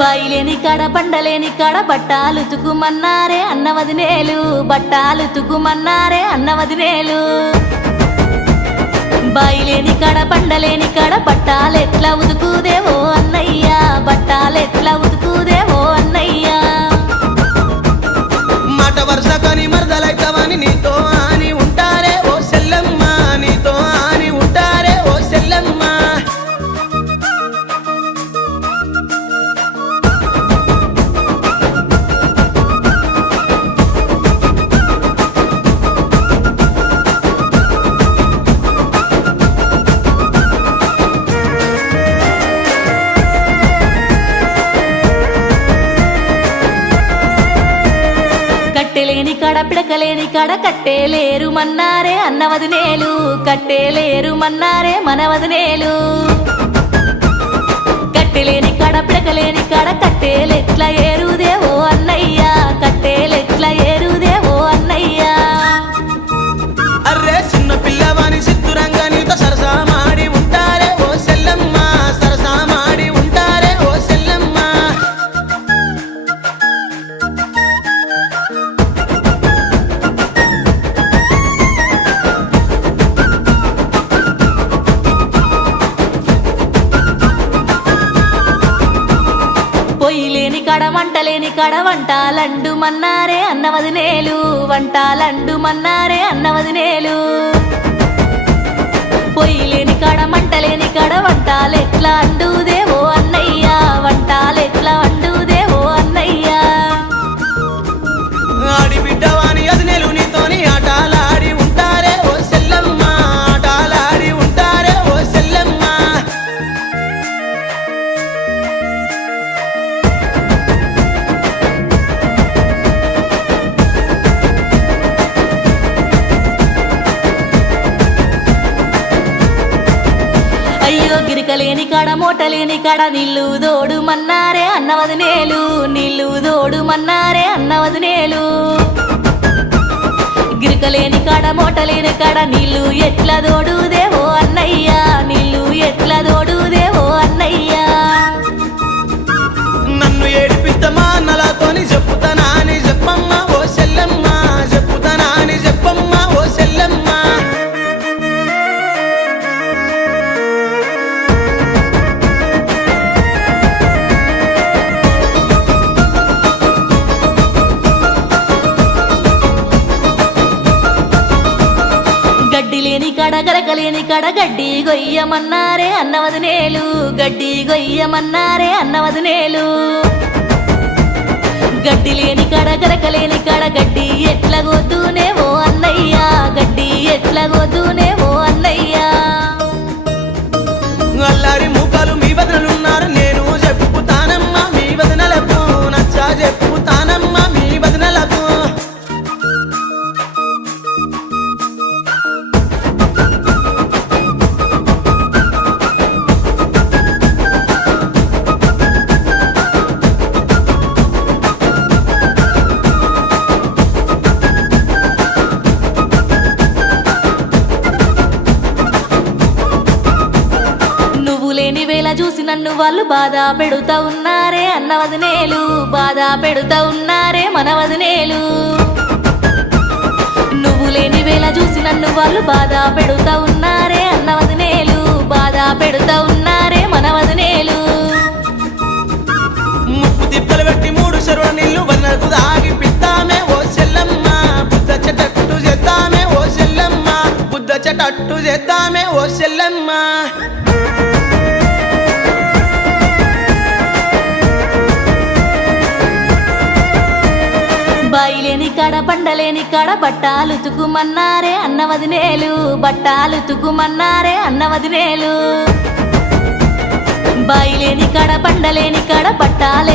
బాయిలేని కాడ బండలేని కాడ బట్టాలు తుకుమన్నారే అన్నవదినేలు, బట్టాలు తుకుమన్నారే అన్నవదినేలు. బాయిలేని కాడ బండలేని కాడ బట్టాలెట్లా ఉతుకుదేవో అన్నయ్యా, బట్టాలెట్లా ఉతుకుదేవో అన్నయ్యా. మాట వరుస కాని మరదలైతవని నీతో అని ఉంటారే ఓ సెల్లమ్మ, నీతో అని ఉంటారే ఓ సెల్లమ్మ. కట్టెలేని కాడ పిడకలేని కాడ కట్టేలేరు మన్నారే అన్నవదినేలు, కట్టేలేరు మన్నారే మనవదినేలు. కట్టెలేని కాడ పిడకలేని కాడ కట్టేలెట్లా ఏరుదేవో అన్నయ్యా, కట్టేలెట్లా ఏరుదేవో అన్నయ్యా. అర్రే చిన్న పిల్లవాని సిద్ధురంగా నీతో సరసా మాడి ఉంటారే ఓ సెల్లమ్మ, సరసా మాడి ఉంటారే ఓ సెల్లమ్మ. పొయ్యిలేని కాడ వంటలేని కాడ వంటాలండు మన్నారే అన్నవదినేలు, వంటాలండు మన్నారే అన్నవదినేలు. పొయ్యిలేని కాడ మంటలేని కాడ వంటాలెట్లా అండుదేవో అన్నయ్యా, వంటాలెట్లా వండుదేవో అన్నయ్యా. ఆడి బిడ్డవాని అదినేలు నీతోని ఆటలాడి ఉంటారే ఓ సెల్లమ్మ, ఆటలాడి ఉంటారే ఓ సెల్లమ్మ. అయ్యో గిరికలేని కాడ మోటలేని కాడ నీళ్ళు దోడు మన్నారే అన్నవదినేలు, నీళ్ళు దోడు మన్నారే అన్నవదినేలు. గిరికలేని కాడ మోటలేని కాడ నీళ్ళు ఎట్లా దోడుదేవో అన్నయ్యా, నీళ్ళు ఎట్లా దోడుదేవో అన్నయ్యా. నన్ను ఏడిపిస్తమా నలాతోని చెప్పుతానా అని చెప్పమ్మ ఓ సెల్లమ్మ, చెప్పుతానా అని చెప్పమ్మ ఓ సెల్లమ్మ. గడ్డి లేని కాడ గరకలేని కాడ గడ్డి గొయ్యమన్నారే అన్నవదినేలు, గడ్డి గొయ్యమన్నారే అన్నవదినేలు. గడ్డి లేని కాడ గరకలేని కాడ గడ్డి ఎట్లా గోతునేవో అన్నయ్యా, గడ్డి ఎట్లా గోతునేవో అన్నయ్యా. అల్లారి మూకాలు మీ వదనలున్నారు నేను చెప్పుతానమ్మా మీ వదనలకు, నచ్చా చెప్పుతానమ్మా మీ వదనలకు. నువ్వు లేని వేళ చూసి నన్ను వాళ్ళు బాధ పెడుతా ఉన్నారే అన్నవదినేలు, బాధ పెడుతా ఉన్నారే మనవదినేలు. నువ్వు లేని వేళ చూసి నన్ను వాళ్ళు బాధ పెడుతా ఉన్నారే అన్నవదినేలు, బాధ పెడుతా ఉన్నారే మనవదినేలు. ముప్పు తిప్పలు పెట్టి మూడు చెరువుల నీళ్లు వన్నకు దాగి పిత్తామే ఓ సెల్లమ్మ, బుద్ధ చెట్టు చేద్దామే ఓ సెల్లమ్మ, బుద్ధ చెట్టు చేద్దామే ఓ సెల్లమ్మ. బాయిలేని కాడ బండలేని కాడ బట్టాలు తుకుమన్నారే అన్నవదినేలు, బట్టాలు తుకుమన్నారే అన్నవదినేలు. బాయిలేని కాడ బండలేని కాడ బట్టాలు